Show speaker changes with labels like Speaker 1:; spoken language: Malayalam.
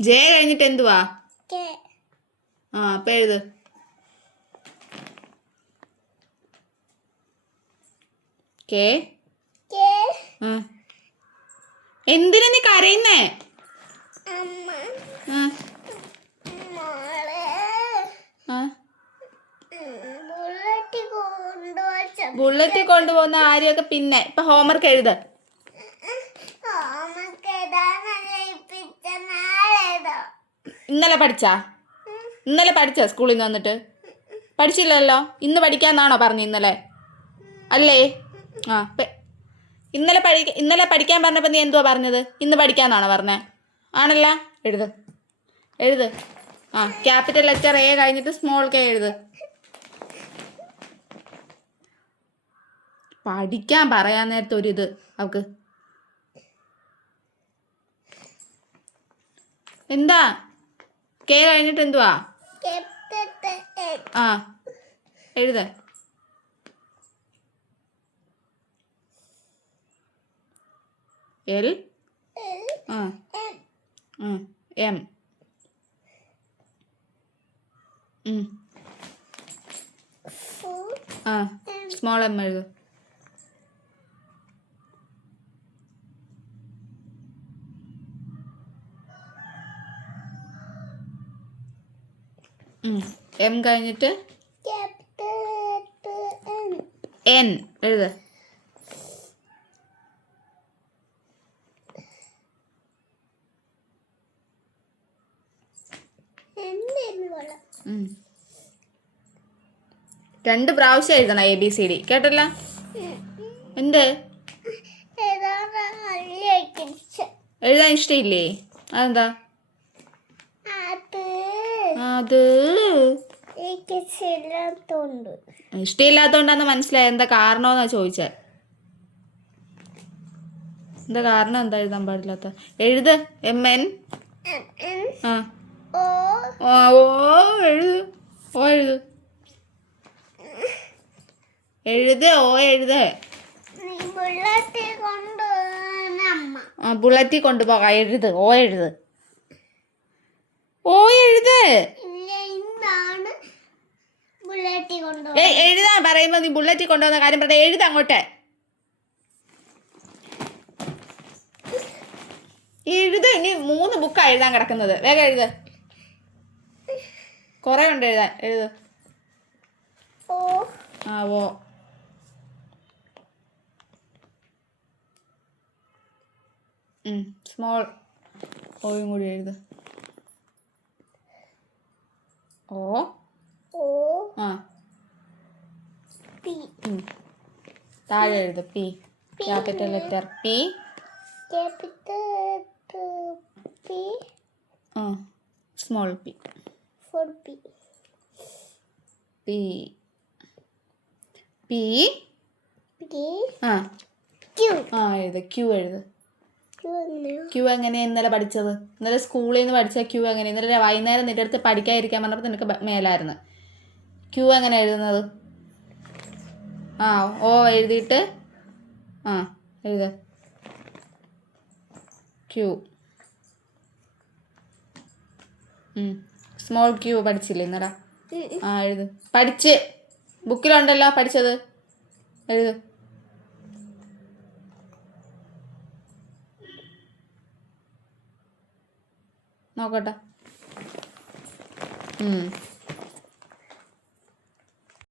Speaker 1: ജെ കഴിഞ്ഞിട്ട് എന്തുവാ? ആ അപ്പൊ എഴുത്. കെ. എന്തിനാ നീ കരയുന്നേ.
Speaker 2: ബുള്ളറ്റ്
Speaker 1: കൊണ്ടുപോകുന്ന ആരെയൊക്കെ പിന്നെ? ഇപ്പൊ ഹോംവർക്ക് എഴുത്. ഇന്നലെ പഠിച്ചാ? ഇന്നലെ പഠിച്ചാ സ്കൂളിൽ നിന്ന് വന്നിട്ട്? പഠിച്ചില്ലല്ലോ? ഇന്ന് പഠിക്കാന്നാണോ പറഞ്ഞു ഇന്നലെ? അല്ലേ? ആ ഇന്നലെ പഠി ഇന്നലെ പഠിക്കാൻ പറഞ്ഞപ്പോൾ നീ എന്തുവാ പറഞ്ഞത്? ഇന്ന് പഠിക്കാന്നാണോ പറഞ്ഞത് ആണല്ല? എഴുത്. എഴുത്. ആ ക്യാപിറ്റൽ ലെറ്റർ എ കഴിഞ്ഞിട്ട് സ്മോൾ കെ എഴുത്. പഠിക്കാൻ പറയാൻ നേരത്തെ ഒരു ഇത് അവക്ക്. എന്താ? കെ കഴിഞ്ഞിട്ട് എന്തുവാ? ആ എഴുത. എൽ ആ എം ആ സ്മോൾ എം എഴുതു. എം കഴിഞ്ഞിട്ട്?
Speaker 2: എൻ
Speaker 1: എഴുത്. രണ്ട് പ്രാവശ്യം എഴുതണം എ ബി സി ഡി കേട്ടല്ല? എന്ത്? എഴുതാൻ ഇഷ്ടമില്ലേ? അതെന്താ?
Speaker 2: അത്
Speaker 1: ഇഷ്ടമില്ലാത്തോണ്ടാന്ന് മനസ്സിലായി. എന്താ കാരണമെന്നാ ചോദിച്ച. എന്താ കാരണം? എന്താ എഴുതാൻ പാടില്ലാത്ത? എഴുത് എം എൻ. ആ.
Speaker 2: ഓ.
Speaker 1: എഴുത് ഓ എഴുത്. എഴുത് ഓ എഴുത്. ആ ബുള്ളറ്റിൽ കൊണ്ടുപോകാം. എഴുത് ഓ എഴുത്. ഓ എഴുത്. എഴുതാൻ പറയുമ്പോ നീ ബുള്ളറ്റി കൊണ്ടുവന്ന കാര്യം പറഞ്ഞ എഴുത അങ്ങോട്ട്. എഴുത് ഇനി മൂന്ന് ബുക്കാ എഴുതാൻ കിടക്കുന്നത്. വേഗം എഴുത്. കുറെ ഉണ്ട് എഴുതാൻ. എഴുത്.
Speaker 2: ഓ.
Speaker 1: ആ ഓ സ്മോൾ ഓയും കൂടി എഴുത്. ഓ.
Speaker 2: ഓ.
Speaker 1: ആ.
Speaker 2: പി.
Speaker 1: താഴെ എഴുത്. P. Capital letter. P.
Speaker 2: Capital P.
Speaker 1: ആ. Small P.
Speaker 2: Four P.
Speaker 1: P. P. ആ. ആ എഴുത്. ക്യൂ എഴുത്.
Speaker 2: ക്യൂ എങ്ങനെയോ?
Speaker 1: ഇന്നലെ പഠിച്ചത്? ഇന്നലെ സ്കൂളിൽ നിന്ന് പഠിച്ച ക്യൂ എങ്ങനെ ഇന്നലെ വൈകുന്നേരം നിന്റെ അടുത്ത് പഠിക്കാതിരിക്കാൻ പറഞ്ഞപ്പോൾ നിനക്ക് മേലായിരുന്നു. ക്യൂ എങ്ങനെ എഴുതുന്നത്? ആ ഓ എഴുതിയിട്ട് ആ എഴുത. ക്യൂ സ്മോൾ ക്യൂ പഠിച്ചില്ലേ ഇന്നടാ ആ എഴുത്. പഠിച്ച്. ബുക്കിലുണ്ടല്ലോ പഠിച്ചത്. എഴുത്. നോക്കട്ടെ.